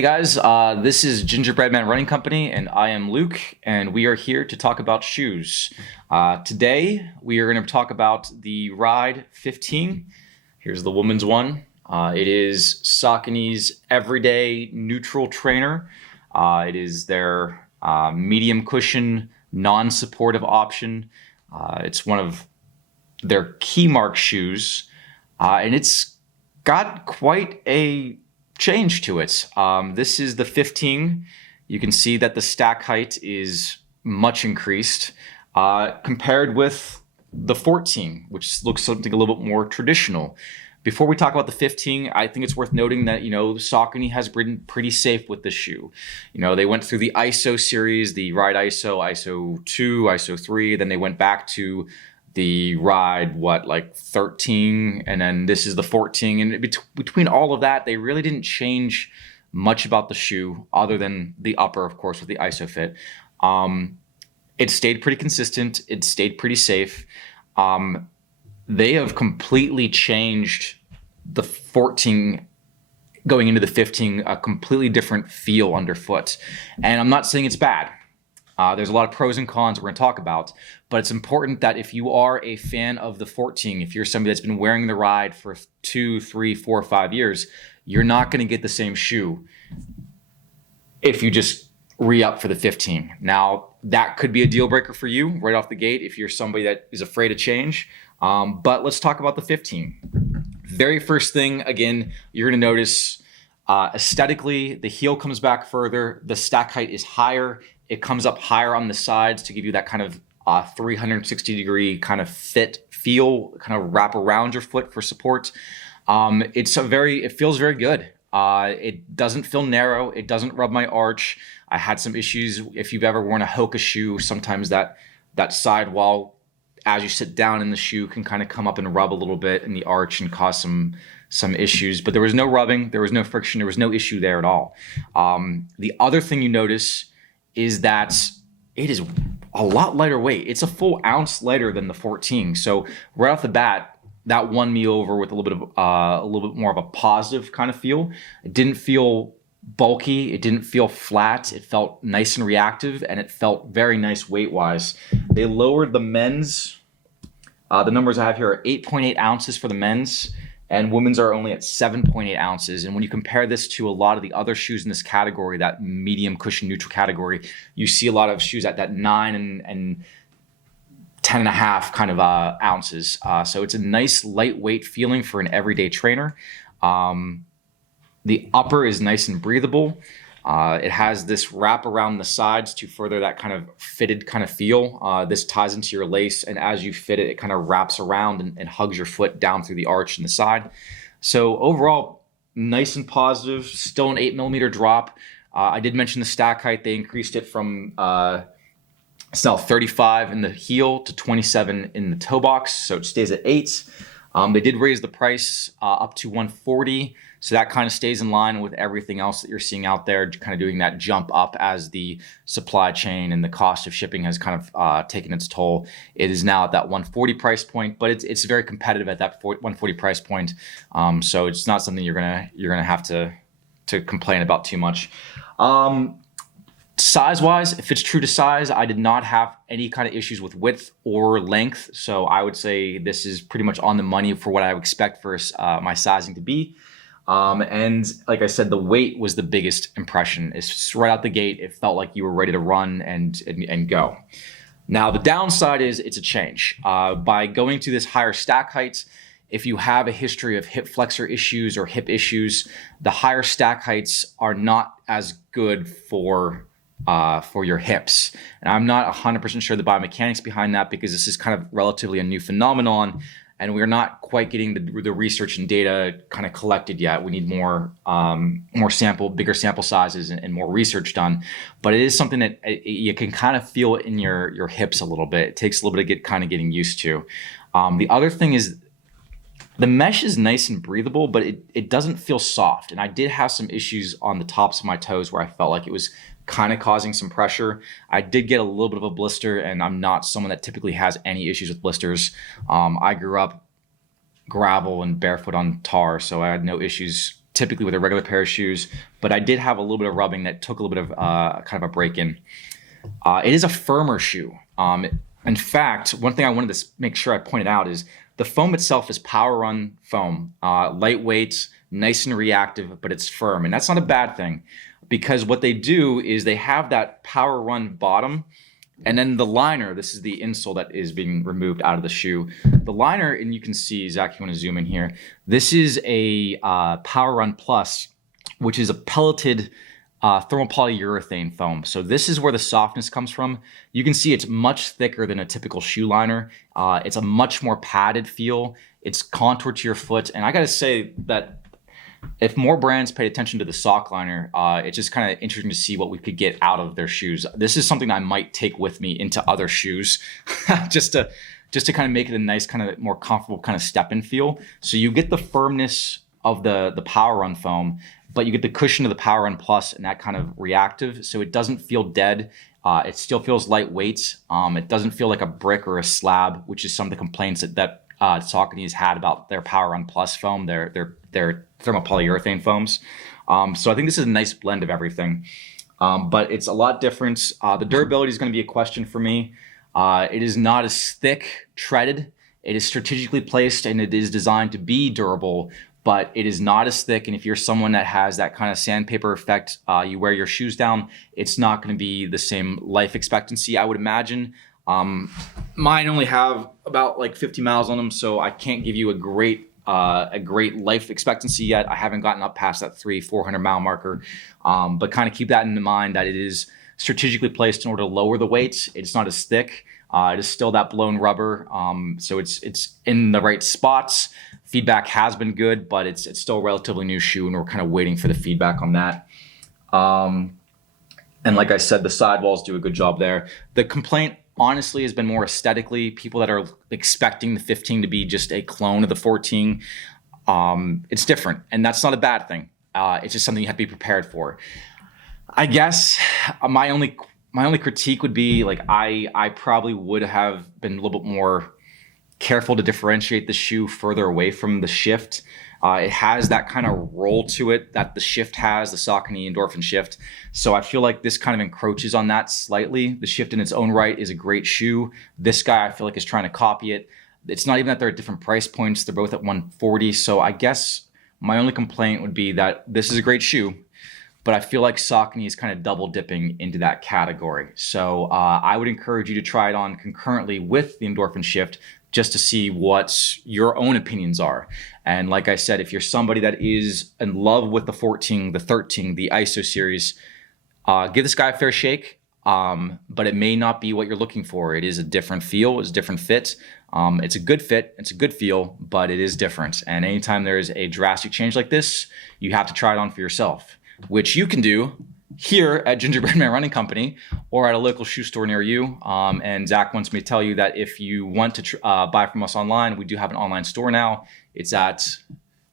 Hey guys, this is Gingerbread Man Running Company, and I am Luke, and we are here to talk about shoes. Today, we are going to talk about the Ride 15. Here's the woman's one. It is Saucony's everyday neutral trainer. It is their medium cushion, non-supportive option. It's one of their key mark shoes, and it's got quite a change to it. This is the 15. You can see that the stack height is much increased compared with the 14, which looks something a little bit more traditional. Before we talk about the 15, I think it's worth noting that, Saucony has been pretty safe with this shoe. They went through the ISO series, the Ride ISO, ISO 2, ISO 3, then they went back to the Ride, 13, and then this is the 14. And between all of that, they really didn't change much about the shoe other than the upper, of course, with the ISO fit. It stayed pretty consistent. It stayed pretty safe. They have completely changed the 14 going into the 15, a completely different feel underfoot. And I'm not saying it's bad. There's a lot of pros and cons we're going to talk about, but it's important that if you are a fan of the 14, if you're somebody that's been wearing the Ride for 2, 3, 4, 5 years, you're not going to get the same shoe if you just re-up for the 15. Now, that could be a deal breaker for you right off the gate if you're somebody that is afraid of change. But let's talk about the 15. Very first thing, again, you're going to notice aesthetically, the heel comes back further. The stack height is higher. It comes up higher on the sides to give you that kind of 360-degree kind of fit feel, kind of wrap around your foot for support. It feels very good. It doesn't feel narrow. It doesn't rub my arch. I had some issues. If you've ever worn a Hoka shoe, sometimes that sidewall, as you sit down in the shoe, can kind of come up and rub a little bit in the arch and cause some issues. But there was no rubbing. There was no friction. There was no issue there at all. The other thing you notice is that it is a lot lighter weight. It's a full ounce lighter than the 14. So right off the bat, that won me over with a little bit more of a positive kind of feel. It didn't feel bulky. It didn't feel flat. It felt nice and reactive, and it felt very nice weight-wise. They lowered the men's. The numbers I have here are 8.8 ounces for the men's, and women's are only at 7.8 ounces. And when you compare this to a lot of the other shoes in this category, that medium cushion neutral category, you see a lot of shoes at that 9 and 10 and a half kind of ounces. So it's a nice lightweight feeling for an everyday trainer. The upper is nice and breathable. It has this wrap around the sides to further that kind of fitted kind of feel. This ties into your lace, and as you fit it, it kind of wraps around and hugs your foot down through the arch and the side. So overall, nice and positive. Still an 8mm drop. I did mention the stack height. They increased it from it's now 35 in the heel to 27 in the toe box, so it stays at 8. They did raise the price up to $140, so that kind of stays in line with everything else that you're seeing out there, kind of doing that jump up as the supply chain and the cost of shipping has kind of taken its toll. It is now at that $140 price point, but it's very competitive at that $140 price point, so it's not something you're gonna have to complain about too much. Size-wise, if it's true to size, I did not have any kind of issues with width or length. So I would say this is pretty much on the money for what I would expect for my sizing to be. And like I said, the weight was the biggest impression. It's just right out the gate. It felt like you were ready to run and go. Now, the downside is it's a change. By going to this higher stack height, if you have a history of hip flexor issues or hip issues, the higher stack heights are not as good for your hips. And I'm not 100% sure the biomechanics behind that, because this is kind of relatively a new phenomenon, and we're not quite getting the research and data kind of collected yet. We need more bigger sample sizes and more research done. But it is something that you can kind of feel in your hips a little bit. It takes a little bit of getting used to. The other thing is, the mesh is nice and breathable, but it doesn't feel soft. And I did have some issues on the tops of my toes where I felt like it was kind of causing some pressure. I did get a little bit of a blister, and I'm not someone that typically has any issues with blisters. I grew up gravel and barefoot on tar, so I had no issues typically with a regular pair of shoes, but I did have a little bit of rubbing that took a little bit of kind of a break in. It is a firmer shoe. In fact, one thing I wanted to make sure I pointed out is the foam itself is Power Run foam, lightweight, nice and reactive, but it's firm. And that's not a bad thing, because what they do is they have that Power Run bottom, and then the liner, this is the insole that is being removed out of the shoe. The liner, and you can see, Zach, you want to zoom in here, this is a Power Run Plus, which is a pelleted thermopolyurethane foam. So this is where the softness comes from. You can see it's much thicker than a typical shoe liner. It's a much more padded feel. It's contoured to your foot. And I got to say that if more brands paid attention to the sock liner, it's just kind of interesting to see what we could get out of their shoes. This is something I might take with me into other shoes just to kind of make it a nice, kind of more comfortable kind of step-in feel. So you get the firmness of the Power Run foam, but you get the cushion of the Power Run Plus and that kind of reactive. So it doesn't feel dead. It still feels lightweight. It doesn't feel like a brick or a slab, which is some of the complaints that Saucony has had about their Power Run Plus foam, their thermopolyurethane foams. So I think this is a nice blend of everything, but it's a lot different. The durability is going to be a question for me. It is not as thick treaded. It is strategically placed and it is designed to be durable, but it is not as thick. And if you're someone that has that kind of sandpaper effect, you wear your shoes down, it's not going to be the same life expectancy, I would imagine. Mine only have about like 50 miles on them, so I can't give you a great life expectancy yet. I haven't gotten up past that 300-400 mile marker, but kind of keep that in mind that it is strategically placed in order to lower the weight. It's not as thick. It is still that blown rubber, so it's in the right spots. Feedback has been good, but it's still a relatively new shoe, and we're kind of waiting for the feedback on that. And like I said, the sidewalls do a good job there. The complaint, honestly, has been more aesthetically. People that are expecting the 15 to be just a clone of the 14, it's different, and that's not a bad thing. It's just something you have to be prepared for. I guess my only critique would be, like, I probably would have been a little bit more careful to differentiate the shoe further away from the shift. It has that kind of roll to it that the shift has, the Saucony Endorphin shift. So I feel like this kind of encroaches on that slightly. The shift in its own right is a great shoe. This guy, I feel like, is trying to copy it. It's not even that they're at different price points. They're both at $140. So I guess my only complaint would be that this is a great shoe, but I feel like Saucony is kind of double dipping into that category. So I would encourage you to try it on concurrently with the Endorphin shift, just to see what your own opinions are. And like I said, if you're somebody that is in love with the 14, the 13, the ISO series, give this guy a fair shake, but it may not be what you're looking for. It is a different feel, it's a different fit. It's a good fit, it's a good feel, but it is different. And anytime there is a drastic change like this, you have to try it on for yourself, which you can do here at Gingerbread Man Running Company or at a local shoe store near you. And Zach wants me to tell you that if you want to buy from us online, we do have an online store now. It's at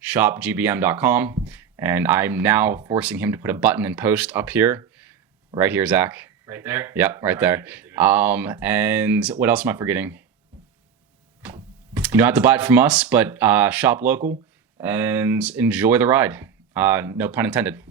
shopgbm.com. And I'm now forcing him to put a button and post up here. Right here, Zach. Right there? Yep, right there. And what else am I forgetting? You don't have to buy it from us, but shop local and enjoy the ride. No pun intended.